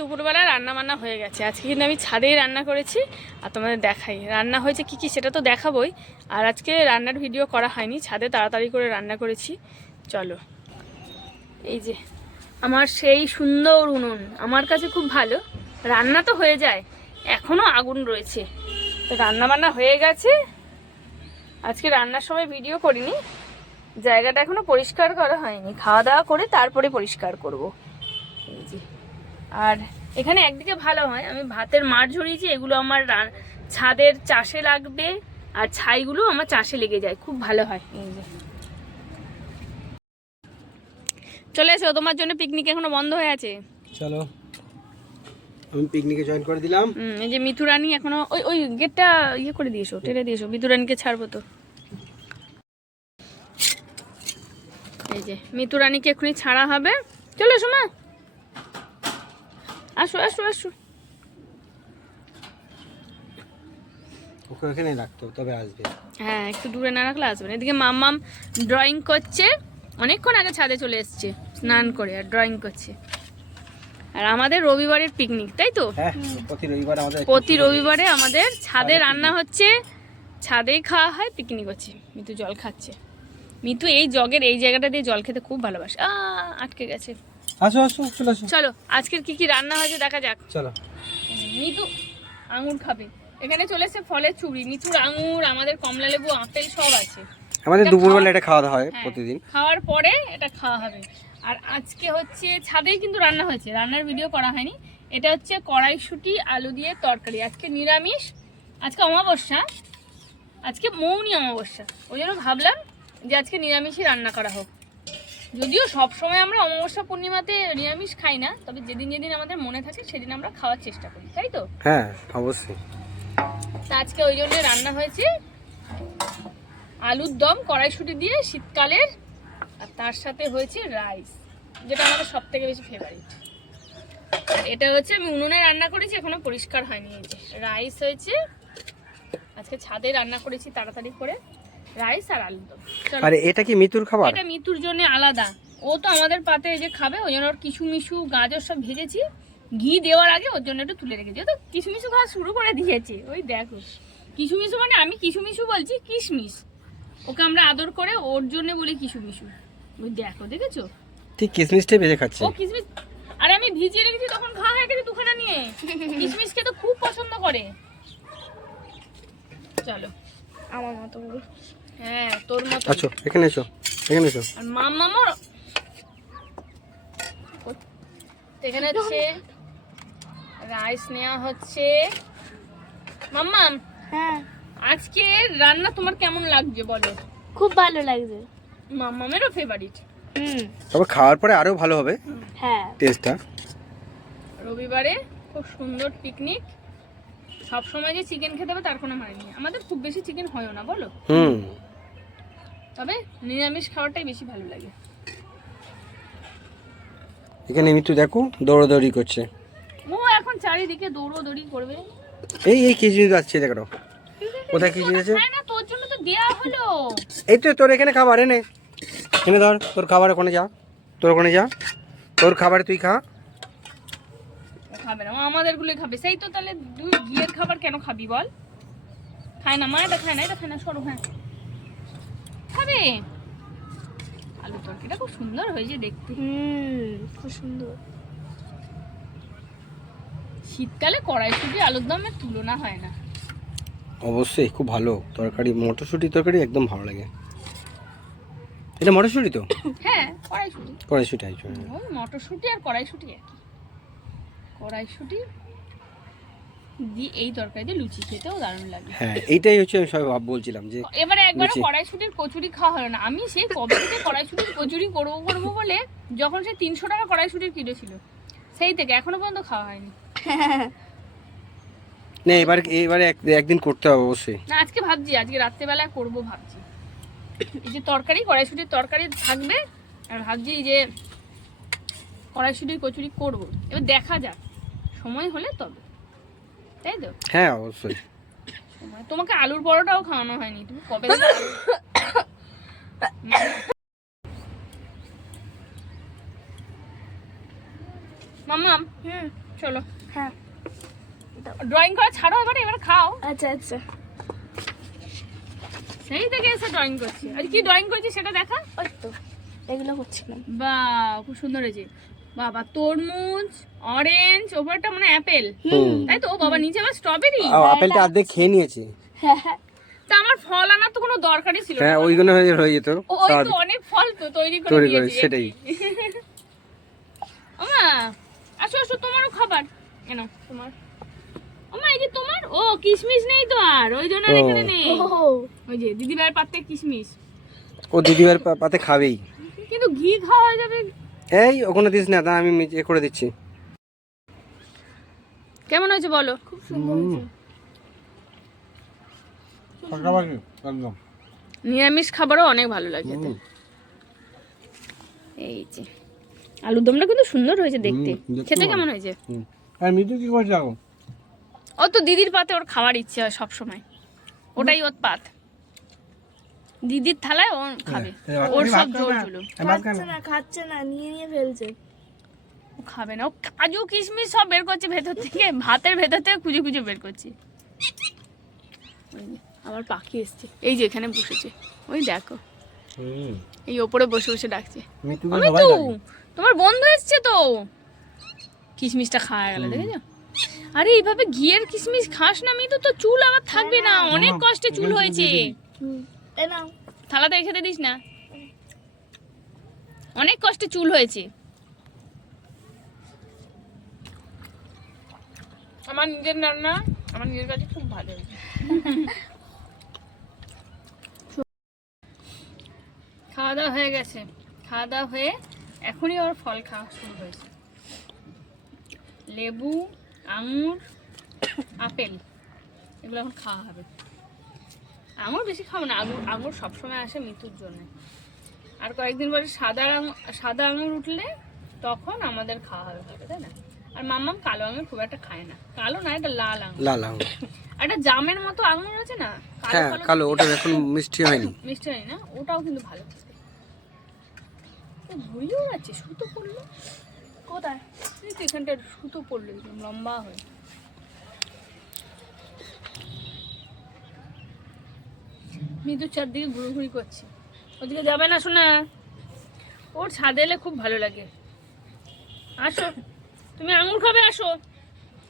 দুপুরবেলা রান্না বান্না হয়ে গেছে। আজকে কিন্তু আমি ছাদেই রান্না করেছি আর তোমাদের দেখাই রান্না হয়েছে কি কি, সেটা তো দেখাবোই। আর আজকে রান্নার ভিডিও করা হয়নি, ছাদে তাড়াতাড়ি করে রান্না করেছি। চলো, এই যে আমার সেই সুন্দর উনুন, আমার কাছে খুব ভালো। রান্না তো হয়ে যায়, এখনো আগুন রয়েছে। তো রান্না বান্না হয়ে গেছে। আজকে রান্নার সময় ভিডিও করিনি, জায়গাটা এখনো পরিষ্কার করা হয়নি, খাওয়া দাওয়া করে তারপরে পরিষ্কার করব। এই যে, আর এখানে একদিকে ভালো হয়, আমি ভাতের মাড় ঝরিয়েছি, এগুলো আমার ছাদের চাষে লাগবে, আর ছাইগুলো আমার চাষে লেগে যায়, খুব ভালো হয়। এই যে চলে এসো, তোমার জন্য পিকনিক এখনো বন্ধ হয়ে আছে। চলো, আমি পিকনিকে জয়েন করে দিলাম। এই যে মিথুরানী এখনো ওই গেটটা ইয়ে করে দিয়েছো, টেনে দিয়েছো, মিথুরানীকে ছাড়বো তো। এই যে মিথুরানীকে এক্ষুনি ছাড়া হবে। চলো এসো মা, আসো আসো আসো। ওকে এখানে রাখতো, তবে আসবে। হ্যাঁ, একটু দূরে না রাখলে আসবে না। এদিকে মাম্মাম ড্রয়িং করছে, অনেকক্ষণ আগে ছাদে চলে এসছে স্নান করে, আর ড্রয়িং করছে। আর আমাদের রবিবারের পিকনিক, তাই তো? হ্যাঁ, প্রতি রবিবারে আমাদের ছাদে রান্না হচ্ছে, ছাদেই খাওয়া হয়, পিকনিক হচ্ছে। মিতু জল খাচ্ছে। মিতু এই জগের এই জায়গাটা দিয়ে জল খেতে খুব ভালোবাসে। আটকে গেছে। আসো আসো, চলে আসো। চলো, আজকের কি কি রান্না হয়েছে দেখা যাক। চলো। মিতু আঙুর খাবে। এখানে চলে এসে ফলের চুড়ি, মিতুর আঙুর, আমাদের কমলা লেবু, আপেল সব আছে। আমাদের দুপুরবেলা এটা খাওয়া দাওয়া হয় প্রতিদিন। খাওয়ার পরে এটা খাওয়া হবে। আর আজকে হচ্ছে ছাদেই কিন্তু রান্না হয়েছে, রান্নার ভিডিও করা হয়নি। এটা হচ্ছে কড়াইশুঁটি আলু দিয়ে তরকারি। আজকে নিরামিষ, আজকে অমাবস্যা, আজকে মৌনি অমাবস্যা, ওই জন্য ভাবলাম যে আজকে নিরামিষই রান্না করা হোক। যদিও সবসময় আমরা অমাবস্যা পূর্ণিমাতে নিরামিষ খাই না, তবে যেদিন যেদিন আমাদের মনে থাকে সেদিন আমরা খাওয়ার চেষ্টা করি, তাই তো? হ্যাঁ, অবশ্যই। তা আজকে ওই জন্য রান্না হয়েছে আলুর দম কড়াইশুঁটি দিয়ে শীতকালের, আর তার সাথে হয়েছে রাইস, যেটা আমাদের সব থেকে বেশি ফেভারিট। এটা হচ্ছে আমি উনুনে রান্না করেছি, এখনো পরিষ্কার হয়নি। এই যে রাইস হয়েছে, আজকে ছাদে রান্না করেছি তাড়াতাড়ি করে, রাইস আর আলুর দম। আরে এটা কি মিতুর খাবার? এটা মিতুর জন্য আলাদা, ও তো আমাদের পাতে এই যে খাবে, ওই জন্য ওর কিশমিশু গাজর সব ভেজেছি, ঘি দেওয়ার আগে ওর জন্য একটু তুলে রেখেছি। ও তো কিশমিশু খাওয়া শুরু করে দিয়েছে, ওই দেখো। কিশমিশু মানে আমি কিশমিশু বলছি, কিশমিশ, ওকে আমরা আদর করে ওর জন্য বলি কিশমিশু। ওই দেখো, দেখেছো? ঠিক কিশমিশটাই ভেজে খাচ্ছে। ও কিশমিশ, আরে আমি ভিজিয়ে রেখেছি, তখন খাওয়া হয়ে গেছে দুখানা নিয়ে। কিশমিশ খেতে খুব পছন্দ করে। চলো, আমার মতো বল। হ্যাঁ, তোর মতো। আচ্ছা, এখানে এসো, এখানে এসো। আর মামামর এখানে হচ্ছে রাইস নেওয়া হচ্ছে। মাম্মাম, হ্যাঁ, আজকে রান্না তোমার কেমন লাগছে বলো? খুব ভালো লাগছে। মাম্মামেরও ফেভারিট। তবে খাওয়ার পরে আরো ভালো হবে হ্যাঁ, টেস্টটা। রবিবারে খুব সুন্দর পিকনিক। সব সময় যে চিকেন খেতে হবে তার কোনো মানে নেই, আমাদের খুব বেশি চিকেন হয়ও না, বলো? তবে নিরামিষ খাওয়াটাই বেশি ভালো লাগে। এখানে মিতু দেখো দৌড়াদৌড়ি করছে। ও এখন চারিদিকে দৌড়োদৌড়ি করবে। এই এই কি জিনিস আছে দেখো, কোথায় কি জিনিস আছে? না, তোর জন্য তো দেয়া হলো। এই তো তোর এখানে খাবার, এনে এনে ধর, তোর খাবার ওখানে যা, তোর ওখানে যা, তোর খাবার তুই খা। খাবে না, আমাদের গুলো খাবে। সেই তো, তাহলে তুই গিয়ের খাবার কেন খাবি বল? খায় না মা, এটা খায় না, এটা খায় না, সরো। হ্যাঁ, খাবে। আলু তরকারিটা খুব সুন্দর হয়েছে দেখতে। খুব সুন্দর। শীতকালে কড়াইশুঁটি আলুর দমের তুলনা হয় না। অবশ্যই খুব ভালো তরকারি, মটরশুঁটি তরকারি একদম ভালো লাগে। এটা মটরশুঁটি তো? হ্যাঁ, কড়াইশুঁটি। কড়াইশুঁটি আছে। ওই মটরশুঁটি আর কড়াইশুঁটি একই। কড়াইশুঁটি দিয়ে এই তরকারি দিয়ে লুচি খেতেও দারুণ লাগে। হ্যাঁ, এইটাই হচ্ছে আমি সবাই বলছিলাম যে এবারে একবার কড়াইশুঁটির কচুরি খাওয়া হলো না। আমি সেই কবে থেকে কড়াইশুঁটির কচুরি করবো করবো বলে, যখন সে 300 টাকা কড়াইশুঁটির কিলো ছিল, সেই থেকে এখনো পর্যন্ত খাওয়া হয়নি। না, এবারে একদিন করতে হবে অবশ্যই। না, আজকে ভাবছি, আজকে রাত্রেবেলায় করবো ভাবছি। এই যে তরকারি, কড়াইশুঁটির তরকারি থাকবে, আর ভাবছি যে কড়াইশুঁটির কচুরি করবো। এবার দেখা যাক, সময় হলে তবে, তাই তো? হ্যাঁ, অবশ্যই। তোমাকে আলুর বড়াটাও খাওয়ানো হয়নি, তুমি কবে থেকে মাম্মাম চলো হ্যাঁ ড্রয়িং করা ছাড়ো এবার খাও। আচ্ছা আচ্ছা সেই থেকে এসে ড্রয়িং করছি। আর কি ড্রয়িং করছি সেটা দেখা। ওই তো এগুলো করছিলাম। বাহ খুব সুন্দর হয়েছে। বাবা তরমুজ, অরেঞ্জ, ওপরটা মানে অ্যাপেল, হুম। তাই তো? ও বাবা নিচে আবার স্ট্রবেরি। আপেলটা অর্ধেক খেয়ে নিয়েছে। হ্যাঁ হ্যাঁ তা আমার ফল আনার তো কোনো দরকারই ছিল না। হ্যাঁ ওইগুলো হয়ে যেত ওই তো অনেক ফল তো তৈরি করে তৈরি করে, দিয়েছি। সেটাই। ওমা আসো আসো, তোমারও খাবার এনো তোমার। ওমা এই যে তোমার, ও কিশমিশ নেই তো আর, ওই জন্য আর ও। এখানে নেই। ও ওই যে দিদি ভাইয়ের পাতে কিশমিশ, ও দিদিভাইয়ের পাতে খাবেই। কিন্তু ঘি খাওয়া হয়ে যাবে। এই ওখানে দিস না, তা আমি এ করে দিচ্ছি। কেমন হয়েছে বলো? খুব সুন্দর হয়েছে। একদম। নিরামিষ খাবারও অনেক ভালো লাগে খেতে। এই যে আলুর দমটা কিন্তু সুন্দর হয়েছে দেখতে। দেখতে খেতে ভালো। কেমন হয়েছে? আর মিঠু কি করছে এখন? ও তো দিদির পাতে ওর খাওয়ার ইচ্ছে হয় সব সময়, ওটাই ওর পাত। দিদির থালায় ও খাবে, ওর সব জোর ঝুলো। খাচ্ছে না নিয়ে নিয়ে ফেলছে। ও খাবে না, ও কাজু কিশমিশ সব বের করছে ভেতর থেকে, ভাতের ভেতর থেকে খুঁজে খুঁজে বের করছে। ওই যে, আবার পাখি এসছে, এই যে এখানে বসেছে, ওই দেখো এই ওপরে বসে বসে ডাকছে। মিঠুকে আমি সবাই তো ডাকে। তোমার বন্ধু এসছে তো, কিশমিশটা খাওয়া গেল দেখেছো? আরে এইভাবে ঘিয়ের কিশমিশ খাস না, আমি তো চুল আবার থাকবে না, অনেক কষ্টে চুল হয়েছে। এই নাও থালাতে খেতে দিস না, অনেক কষ্টে চুল হয়েছে। আমার নিজের রান্না আমার নিজের কাছে খুব ভালো হয়েছে। খাওয়া দাওয়া হয়ে গেছে, খাওয়া দাওয়া হয়ে এখনই ওর ফল খাওয়া শুরু হয়েছে। লেবু, আঙুর, আপেল, এগুলো এখন খাওয়া হবে। আঙুর বেশি খাবো না, আঙুর সবসময় আসে মিতুর জন্য। আর কয়েকদিন পরে সাদা আঙুর উঠলে তখন আমাদের খাওয়া হবে, তাই না? আর মাম্মাম কালো আঙুর খুব একটা খায় না, কালো না, এটা লাল আঙুর। লাল আঙুর। একটা জামের মতো আঙুর আছে না, হ্যাঁ কালো, ওটা এখন মিষ্টি হয়নি। মিষ্টি হয় না, ওটাও কিন্তু ভালো খেতে। ভুলেও আছে, সুতো পড়লো কোথায়? এই তো এখানটা সুতো পড়লো একদম লম্বা হয়ে। মৃদু চারদিকে ঘুরোঘুরি করছে, ওদিকে যাবে না শোনা, ওর ছাদে এলে খুব ভালো লাগে। আসো তুমি আঙুর খাবে, আসো।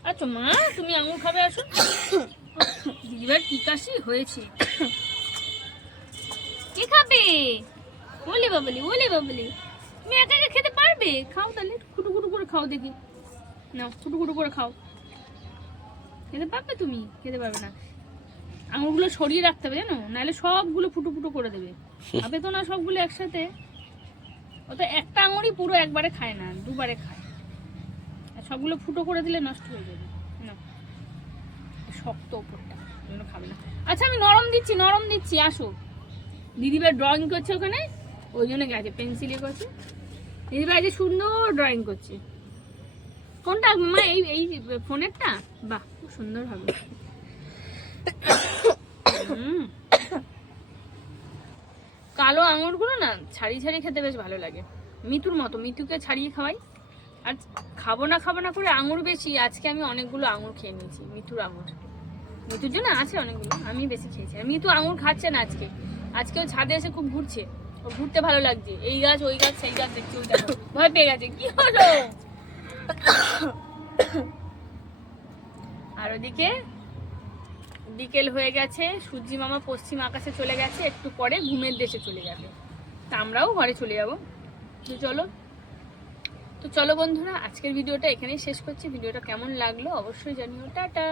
আচ্ছা মা তুমি আঙুর খাবে, আসো। দিদিবার কি কাশি হয়েছে, কি খাবে? ওলে বাবলি, ওলে বাবলি, তুমি একা একা খেতে পারবে? খাও তাহলে, খুটু খুটু করে খাও দেখি, নাও খুটু খুটু করে খাও। খেতে পারবে? তুমি খেতে পারবে না, আঙুরগুলো সরিয়ে রাখতে হবে জানো, নাহলে সবগুলো ফুটো ফুটো করে দেবে। খাবে তো না সবগুলো একসাথে, ও তো একটা আঙুরই পুরো একবারে খায় না, দুবারে খায়। আর সবগুলো ফুটো করে দিলে নষ্ট হয়ে যাবে। না শক্ত ওপরটা, ওগুলো খাবে না। আচ্ছা আমি নরম দিচ্ছি, আসো। দিদিভাই ড্রয়িং করছে ওখানে, ওই জন্য গেছে, পেন্সিলে করছে। দিদিভাই যে সুন্দর ড্রয়িং করছে। কোনটা মা? এই ফোনেরটা? বাহ খুব সুন্দর হবে। কালো আঙুরগুলো না ছাড়িয়ে ছাড়িয়ে খেতে বেশ ভালো লাগে, মিতুর মতো। মিতুকে ছাড়িয়ে খাওয়াই, আর খাবো না করে আঙুর বেশি। আজকে আমি অনেকগুলো আঙুর খেয়ে নিয়েছি, মিতুর আঙুর। মিতুর জন্য আছে অনেকগুলো, আমি বেশি খেয়েছি। আর মিতু আঙুর খাচ্ছে না আজকেও ছাদে এসে খুব ঘুরছে, ওর ঘুরতে ভালো লাগছে। এই গাছ ওই গাছ সেই গাছ দেখছি, ওই দেখো ভয় পেয়ে গেছে। কি হলো? আর ওদিকে বিকেল হয়ে গেছে, সূর্যি মামা পশ্চিম আকাশে চলে গেছে, একটু পরে ঘুমের দেশে চলে যাবে, তা আমরাও ঘরে চলে যাব। তো চলো বন্ধুরা, আজকের ভিডিওটা এখানেই শেষ করছি। ভিডিওটা কেমন লাগলো অবশ্যই জানিও। টাটা।